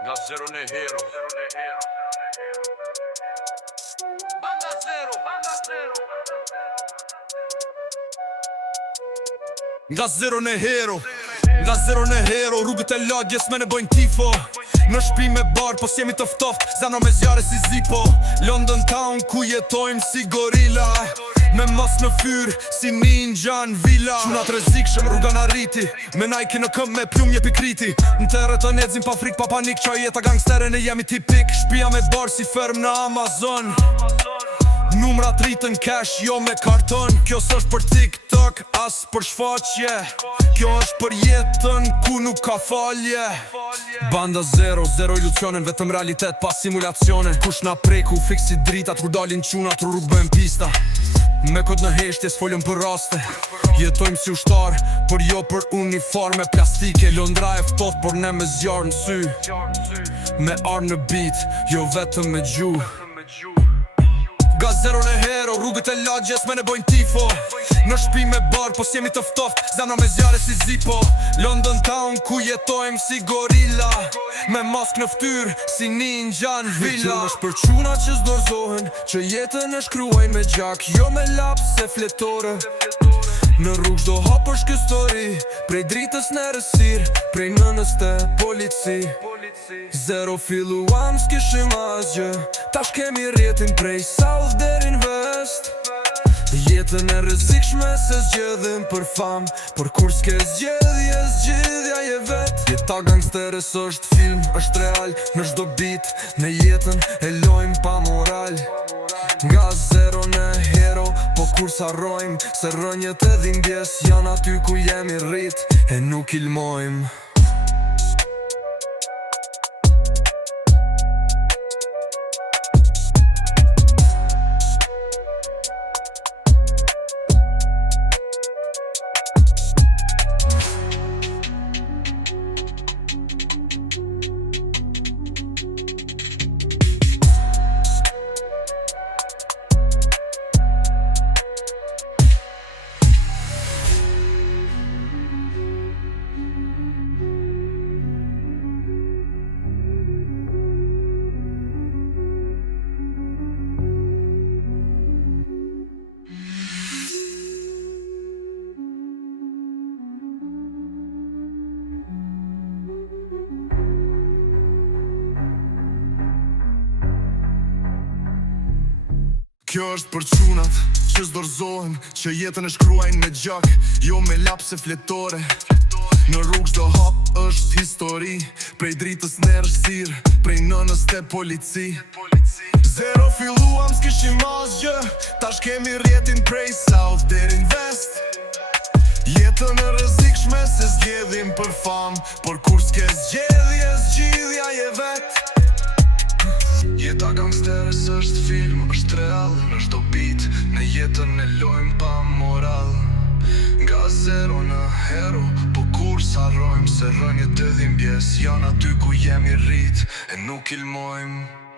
Nga zero në hero. Banda zero. Nga zero në hero. Nga zero në hero. Rrugët e lagjes me ne bojnë tifo. Në shpi me bar, po s'jemi të ftoft. Zano me zjare si Zipo. London Town ku jetojmë si gorila. Me mos në fyr, si ninja në villa. Qunat rezikshëm, rruga në rriti. Me Nike në këm, me plum jepi kriti. Në terre të nedzim pa frik, pa panik. Qa jeta gangstere në jemi tipik. Shpia me bar si ferm në Amazon. Numrat rritën cash, jo me karton. Kjo s'është për TikTok, as për shfaqje. Kjo është për jetën ku nuk ka falje. Banda zero, zero ilusionen, vetëm realitet pa simulacione. Kush na preku, fiksi dritat, kur dalin qunat, rrug bëjmë pista. Me kod në heshtje s'folëm për raste. Jetojmë si ushtar, por jo për uniforme plastike. Londra e ftoht, por ne me zjarë në sy. Me armë në beat, jo vetëm me gju. Nga zero në hero, rrugët e lagjes me ne bojnë tifo. Në shpi me bar, po s'jemi të ftoft. Zano me zjare si Zipo. London Town ku jetojmë si gorila. Me mask në ftyr, si ninja në villa. Vetëm është për quna që s'dorzohen, që jetën e shkruajnë me gjak, jo me laps se fletore. Në rrugë shdo hap është këstori, prej dritës në rësir, prej nënës të polici. Zero filluam s'kishim asgjë, tash kemi rjetin prej south derin west. Jetën e rrezikshme se zgjedhim për fam, por kur s'ke zgjedhje, zgjidhja je vet. Jeta gangsteres është film, është real, në çdo beat, në jetën e lojmë pa moral. Nga zero në hero, po kur s'arrojmë, se rënjët e dhimbjes janë aty ku jemi rrit, e nuk ilmojmë. Kjo është për qunat që s'dorzohen, që jetën e shkruajnë me gjak, jo me lapse fletore. Në rrugë çdo hap është histori, prej dritës në rësir, prej nënës te polici. Zero filluam s'kishim asgjë, tash kemi rjetin prej south derin west. Jetën e rrezikshme se zgjedhim për fam, por kur s'ke zgjedhje, zgjidhja je vet. Jeta gangsteres është film, është real, në çdo beat, në jetën e lojmë pa moral. Nga zero në hero, po kur s'arrojmë, se rënjët e dhimbjes janë aty ku jemi rrit, e nuk ilmojmë.